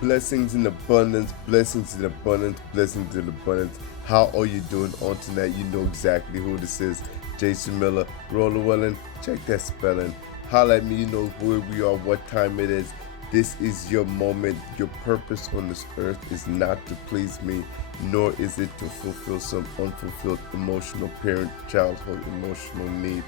Blessings in abundance, blessings in abundance, blessings in abundance. How are you doing on tonight? You know exactly who this is. Jason Miller, Roller Welling. Check that spelling. Holla at me, you know where we are, what time it is. This is your moment. Your purpose on this earth is not to please me, nor is it to fulfill some unfulfilled emotional parent childhood emotional need.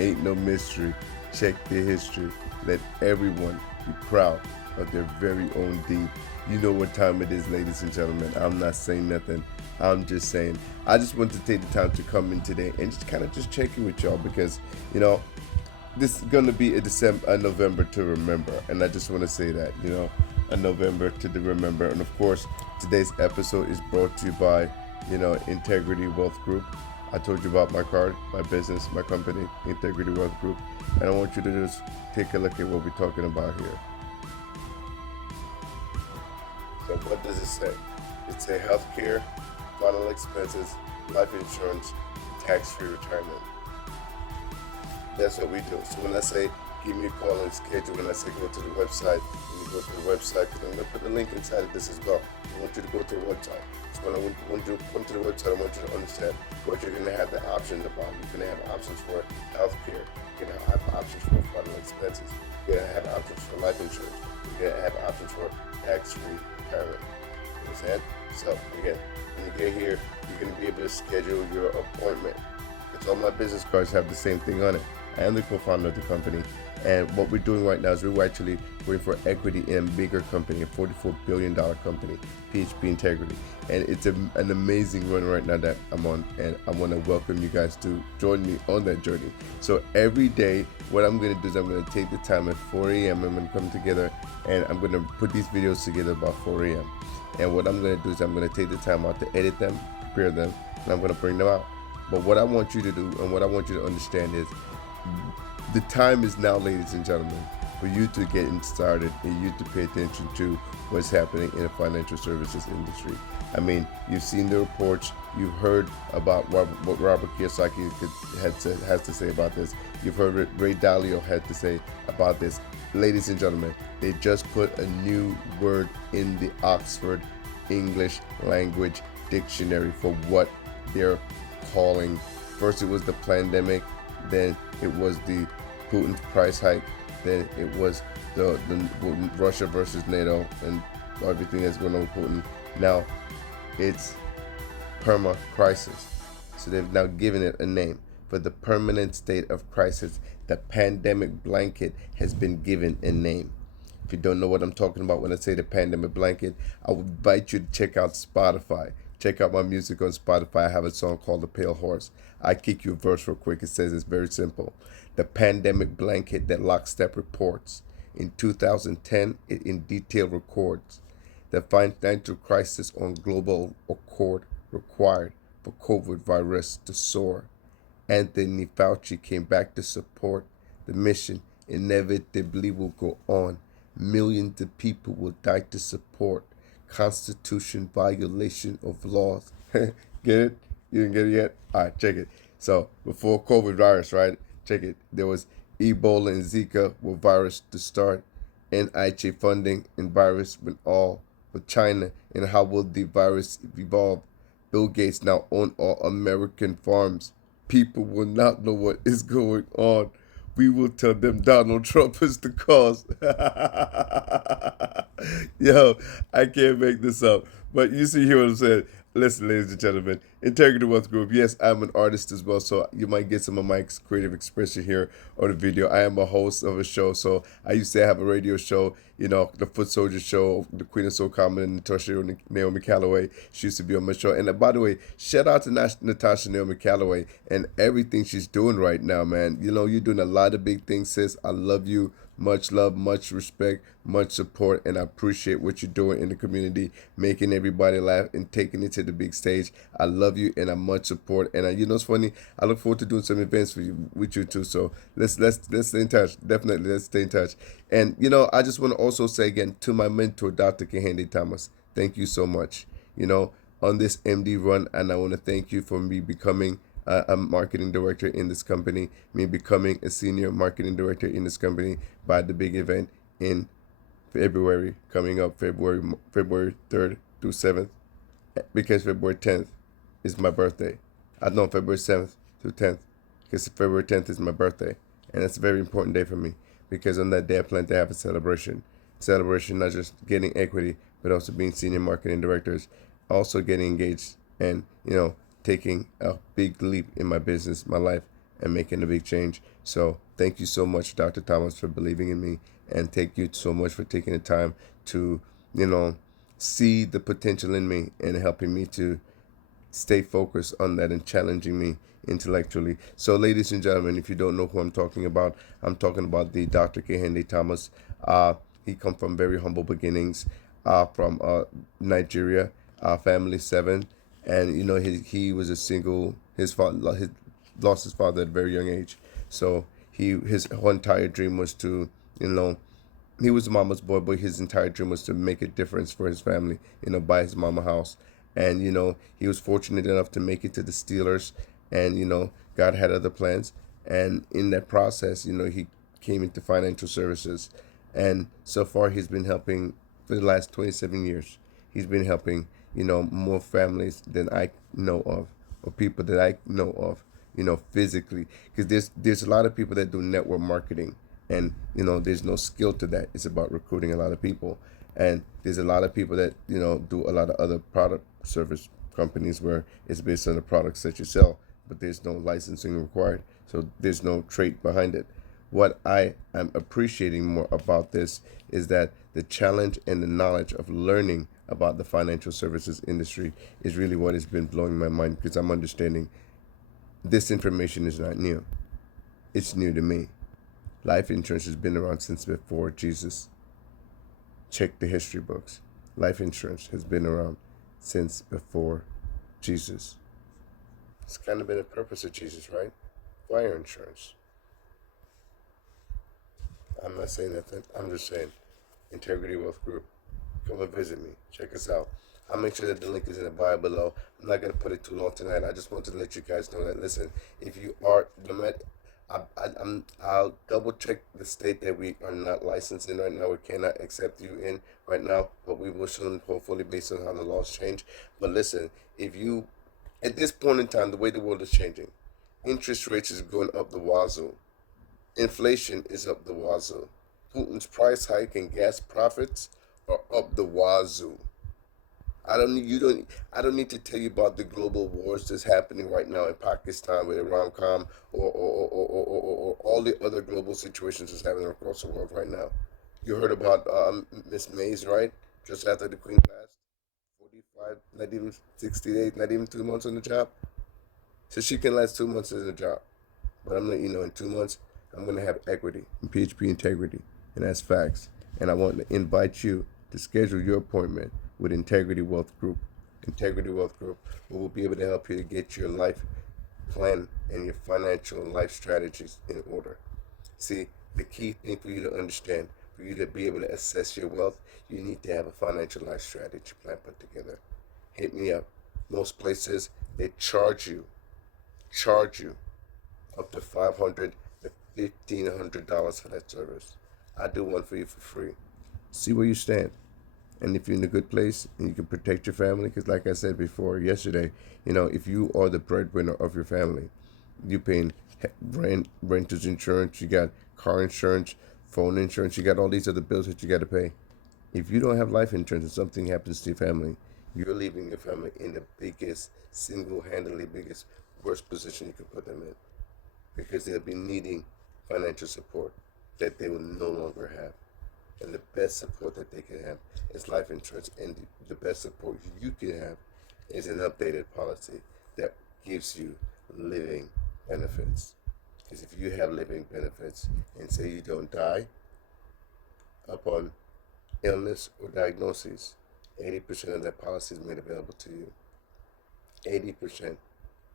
Ain't no mystery. Check the history. Let everyone be proud of their very own deed. You know what time it is, ladies and gentlemen. I'm not saying nothing. I'm just saying. I just want to take the time to come in today and just kind of just check in with y'all because, you know, this is gonna be a November to remember, and I just want to say that, you know, a November to remember. And of course, today's episode is brought to you by, you know, Integrity Wealth Group. I told you about my card, my business, my company, Integrity Wealth Group, and I want you to just take a look at what we're talking about here. So what does it say? It say healthcare, final expenses, life insurance, tax-free retirement. That's what we do. So when I say give me a call and schedule, when I say go to the website, when you go to the website, because I'm going to put the link inside of this as well. I want you to go to the website. So when I want you to come to the website, I want you to understand what you're going to have the options about. You're going to have options for healthcare. You're going to have options for final expenses. You're going to have options for life insurance. You're going to have options for tax-free retirement. You understand? So again, when you get here, you're going to be able to schedule your appointment. Because all my business cards have the same thing on it. I am the co-founder of the company, and what we're doing right now is we're actually going for equity in a bigger company, a $44 billion company, PHP Integrity, and it's an amazing run right now that I'm on, and I want to welcome you guys to join me on that journey. So every day, what I'm going to do is I'm going to take the time at 4 a.m. I'm going to come together, and I'm going to put these videos together about 4 a.m. And what I'm going to do is I'm going to take the time out to edit them, prepare them, and I'm going to bring them out. But what I want you to do and what I want you to understand is the time is now, ladies and gentlemen, for you to get started and you to pay attention to what's happening in the financial services industry. I mean, you've seen the reports, you've heard about what Robert Kiyosaki has to say about this. You've heard what Ray Dalio had to say about this. Ladies and gentlemen, they just put a new word in the Oxford English Language Dictionary for what they're calling. First it was the pandemic, then it was the Putin price hike, then it was the Russia versus NATO and everything that's going on with Putin. Now it's perma crisis. So they've now given it a name. For the permanent state of crisis, the pandemic blanket has been given a name. If you don't know what I'm talking about when I say the pandemic blanket, I would invite you to check out Spotify. Check out my music on Spotify. I have a song called The Pale Horse. I kick you a verse real quick. It says it's very simple. The pandemic blanket that Lockstep reports. In 2010, it in detail records the financial crisis on global accord required for COVID virus to soar. Anthony Fauci came back to support the mission. Inevitably will go on. Millions of people will die to support constitution violation of laws. Get it? You didn't get it yet? All right, check it. So before COVID virus, right? Check it. There was Ebola and Zika were virus to start. NIH funding and virus went all with China. And how will the virus evolve? Bill Gates now own all American farms. People will not know what is going on. We will tell them Donald Trump is the cause. Yo, I can't make this up. But you see here what I'm saying. Listen, ladies and gentlemen, Integrity Wealth Group. Yes, I'm an artist as well, so you might get some of my creative expression here on the video. I am a host of a show, so I used to have a radio show, you know, the Foot Soldier Show, the Queen of Soul Comedy, Natasha Naomi Calloway. She used to be on my show. And by the way, shout out to Natasha Naomi Calloway and everything she's doing right now, man. You know, you're doing a lot of big things, sis. I love you. Much love, much respect, much support, and I appreciate what you're doing in the community, making everybody laugh and taking it to the big stage. I love you, and I much support. And you know, it's funny. I look forward to doing some events with you too. So let's stay in touch. Definitely, let's stay in touch. And you know, I just want to also say again to my mentor, Dr. Kehinde Thomas, thank you so much. You know, on this MD run, and I want to thank you for me becoming a marketing director in this company, me becoming a senior marketing director in this company by the big event in February coming up, February 3rd through 7th, because February 10th is my birthday. I know February 7th through 10th because February 10th is my birthday, and it's a very important day for me because on that day I plan to have a celebration. Celebration not just getting equity, but also being senior marketing directors, also getting engaged, and taking a big leap in my business, my life, and making a big change. So thank you so much, Dr. Thomas, for believing in me, and thank you so much for taking the time to see the potential in me and helping me to stay focused on that and challenging me intellectually. So, ladies and gentlemen, if you don't know who I'm talking about the Dr. Kehinde Thomas. He come from very humble beginnings, from Nigeria, family seven, and he was a single. His father lost his father at a very young age, so his whole entire dream was to you know he was mama's boy, but his entire dream was to make a difference for his family, buy his mama a house. And, he was fortunate enough to make it to the Steelers, and, God had other plans. And in that process, he came into financial services. And so far, he's been helping for the last 27 years. He's been helping, more families than I know of, or people that I know of, physically. Because there's a lot of people that do network marketing, and there's no skill to that. It's about recruiting a lot of people, and there's a lot of people that do a lot of other product service companies where it's based on the products that you sell, but there's no licensing required, so there's no trait behind it. What I am appreciating more about this is that the challenge and the knowledge of learning about the financial services industry is really what has been blowing my mind, because I'm understanding this information is not new. It's new to me. Life insurance has been around since before Jesus. Check the history books. Life insurance has been around since before Jesus. It's kind of been the purpose of Jesus, right? Fire insurance. I'm not saying nothing. I'm just saying, Integrity Wealth Group. Come and visit me. Check us out. I'll make sure that the link is in the bio below. I'm not going to put it too long tonight. I just want to let you guys know that, listen, if you are, I'll double check the state that we are not licensed in right now. We cannot accept you in right now, but we will soon, hopefully, based on how the laws change. But listen, if you, at this point in time, the way the world is changing, interest rates is going up the wazoo. Inflation is up the wazoo. Putin's price hike and gas profits are up the wazoo. I don't need to tell you about the global wars that's happening right now in Pakistan with Iran Com, or all the other global situations that's happening across the world right now. You heard about Miss Mays, right? Just after the Queen passed, 45, not even 60 days, not even 2 months on the job. So she can last 2 months in the job. But I'm letting you know, in 2 months, I'm going to have equity and PHP integrity. And that's facts. And I want to invite you to schedule your appointment with Integrity Wealth Group. Integrity Wealth Group, who will be able to help you to get your life plan and your financial and life strategies in order. See, the key thing for you to understand, for you to be able to assess your wealth, you need to have a financial life strategy plan put together. Hit me up. Most places, they charge you up to $500 to $1,500 for that service. I do one for you for free. See where you stand. And if you're in a good place and you can protect your family, because like I said before yesterday, if you are the breadwinner of your family, you're paying renter's insurance, you got car insurance, phone insurance, you got all these other bills that you got to pay. If you don't have life insurance and something happens to your family, you're leaving your family in the biggest, single-handedly biggest, worst position you can put them in, because they'll be needing financial support that they will no longer have. And the best support that they can have is life insurance. And the best support you can have is an updated policy that gives you living benefits. Because if you have living benefits and say you don't die upon illness or diagnosis, 80% of that policy is made available to you. 80%.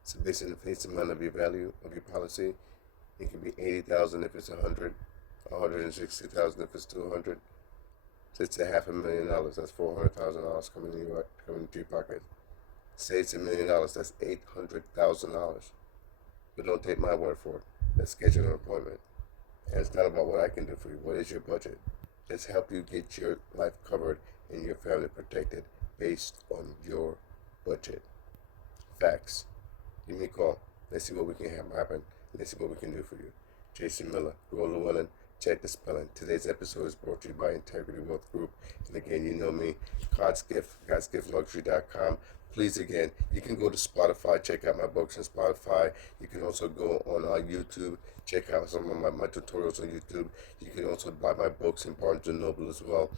So based on the face amount of your value of your policy, it can be 80,000 if it's 100. 160,000 if it's 200. So it's $500,000. That's $400,000 coming into your pocket. Say it's $1 million. That's $800,000. But don't take my word for it. Let's schedule an appointment. And it's not about what I can do for you. What is your budget? Let's help you get your life covered and your family protected based on your budget. Facts. Give me a call. Let's see what we can have happen. Let's see what we can do for you. Jason Miller, Roller Willing, check the spelling. Today's episode is brought to you by Integrity Wealth Group. And again, you know me, God's Gift, God'sGiftLuxury.com. Please, again, you can go to Spotify, check out my books on Spotify. You can also go on YouTube, check out some of my tutorials on YouTube. You can also buy my books in Barnes & Noble as well.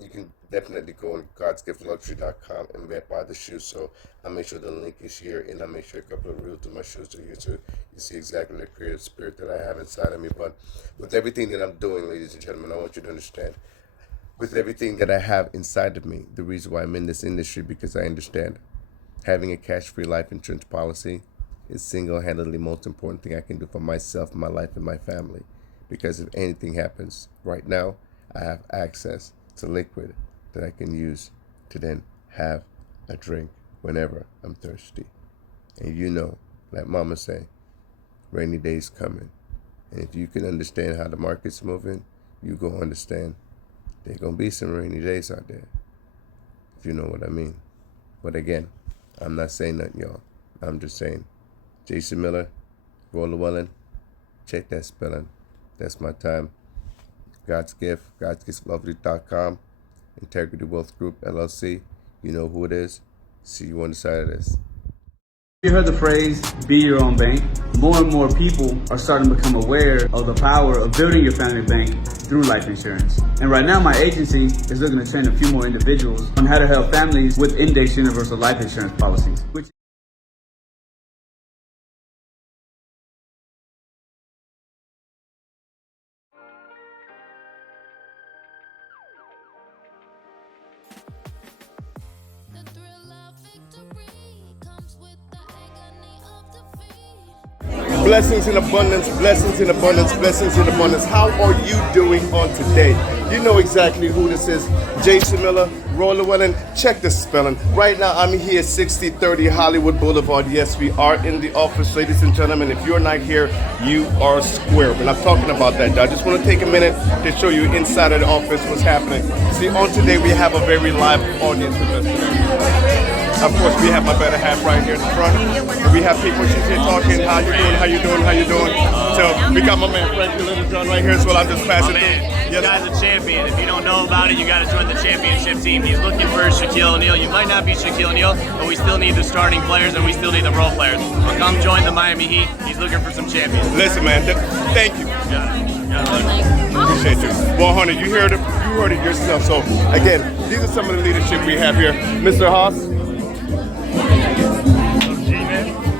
You can definitely go on God'sGiftLuxury.com and buy the shoes. So I'll make sure the link is here, and I'll make sure a couple of reels of my shoes are here so you see exactly the creative spirit that I have inside of me. But with everything that I'm doing, ladies and gentlemen, I want you to understand, with everything that I have inside of me, the reason why I'm in this industry, because I understand having a cash-free life insurance policy is single-handedly the most important thing I can do for myself, my life, and my family. Because if anything happens right now, I have access to liquid that I can use to then have a drink whenever I'm thirsty. And you know, like Mama say, rainy days coming. And if you can understand how the market's moving, you go understand there's going to be some rainy days out there, if you know what I mean. But again, I'm not saying nothing, y'all. I'm just saying, Jason Miller, Roller Willing, check that spelling. That's my time. God's Gift, God'sGiftLuxury.com, Integrity Wealth Group, LLC. You know who it is. See you on the side of this. You heard the phrase, be your own bank. More and more people are starting to become aware of the power of building your family bank through life insurance. And right now my agency is looking to train a few more individuals on how to help families with index universal life insurance policies. Blessings in abundance, blessings in abundance, blessings in abundance. How are you doing on today? You know exactly who this is. Jason Miller, Roller Willing. Check the spelling. Right now, I'm here, 6030 Hollywood Boulevard. Yes, we are in the office, ladies and gentlemen. If you're not here, you are square. And I'm talking about that. I just want to take a minute to show you inside of the office what's happening. See, on today, we have a very live audience with us today. Of course, we have my better half right here in the front. And we have people, she's here talking, how you doing, how you doing, how you doing. So we got my man Frankie Littlejohn right here as well. I'm just passing through. This guy's a champion. If you don't know about it, you got to join the championship team. He's looking for Shaquille O'Neal. You might not be Shaquille O'Neal, but we still need the starting players and we still need the role players. So come join the Miami Heat. He's looking for some champions. Listen, man, thank you. Appreciate you. Well, honey, you heard it yourself. So again, these are some of the leadership we have here. Mr. Haas.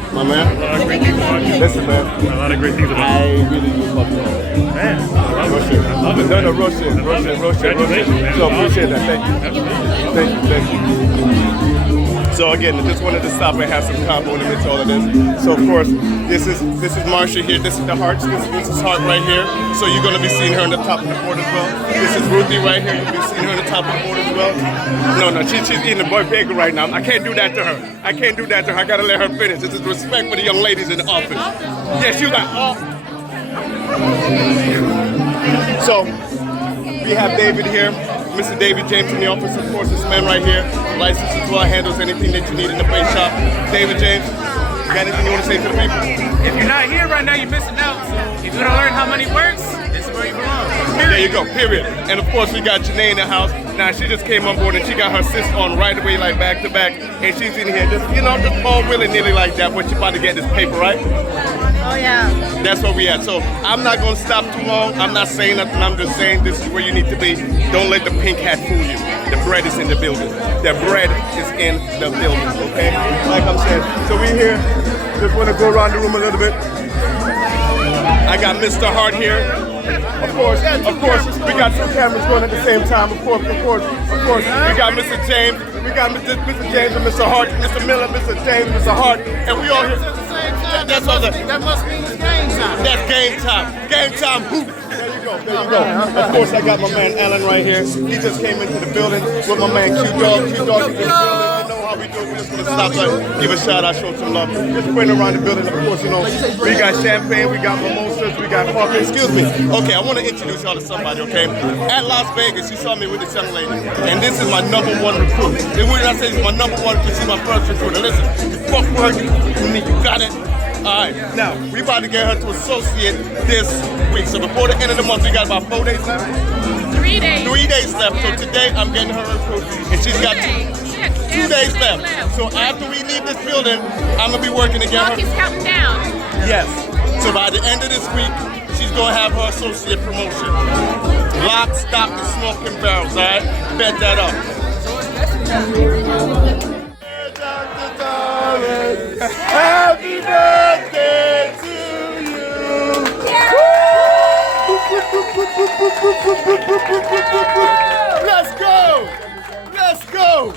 My man. A lot of great things about you. Listen, man. A lot of great things about I really do love you. Man, I love it. I love it. No, Russian. So appreciate that. Thank you. Thank you. So again, I just wanted to stop and have some combo in the midst of all of this. So of course, this is Marsha here. This is the Hearts. This is Heart right here. So you're gonna be seeing her on the top of the board as well. This is Ruthie right here. You'll be seeing her on the top of the board as well. No, she's eating a boy bagel right now. I can't do that to her. I gotta let her finish. This is respect for the young ladies in the office. Yeah, she was like, oh. So we have David here. Mr. David James in the office, of course, this man right here, licensed as well, handles anything that you need in the paint shop. David James, you got anything you want to say to the people? If you're not here right now, you're missing out. So if you want to learn how money works, this is where you belong. There you go, period. And of course, we got Janae in the house. Now, she just came on board and she got her sis on right away, like back to back. And she's in here just, just all willy-nilly like that, but she about to get this paper, right? Oh, yeah. That's where we at. So I'm not going to stop too long. I'm not saying nothing. I'm just saying this is where you need to be. Don't let the pink hat fool you. The bread is in the building. The bread is in the building, okay? Like I'm saying. So we here. Just want to go around the room a little bit. I got Mr. Hart here. Of course, we got two cameras going at the same time. Of course. We got Mr. James. We got Mr. James and Mr. Hart, Mr. Miller, Mr. James, Mr. Hart, and we all here. That's all. That must mean it's game time. That's game time. Game time. Hoop. There you go. Of course, I got my man Alan right here. He just came into the building with my man Q Dog. Q Dog is in the building. You know how we do. We just want to stop by, give a shout out, show some love. Just putting around the building, of course, you know. We got champagne, we got mimosas, we got coffee. Excuse me. Okay, I want to introduce y'all to somebody, okay? At Las Vegas, you saw me with this young lady, and this is my #1 recruit. And when I say she's my #1, because she's my first recruiter. Listen, you fuck with her, you got it. All right, now, we about to get her to associate this week. So before the end of the month, we got about 4 days left. 3 days. 3 days left. So today, I'm getting her recruit, and she's got 2 days left. So after we leave this building, I'm gonna be working to get her. Clock is counting down. Yes. So by the end of this week, she's gonna have her associate promotion. Lock, stock, and smoking barrels. All right, bet that up. Happy birthday to you. Let's go. Let's go.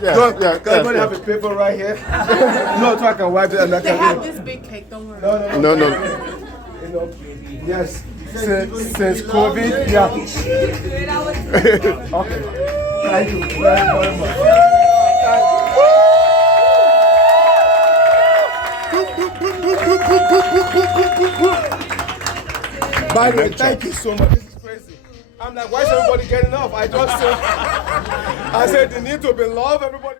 Yeah, Everybody have a paper right here. No, so I can wipe it and I They can. have this big cake, don't worry. No. You know, yes. Since COVID, yeah. Okay. Thank you very much. By the way, thank you so much. This is crazy. I'm like, why is everybody getting off? I just said, the need to be loved, everybody.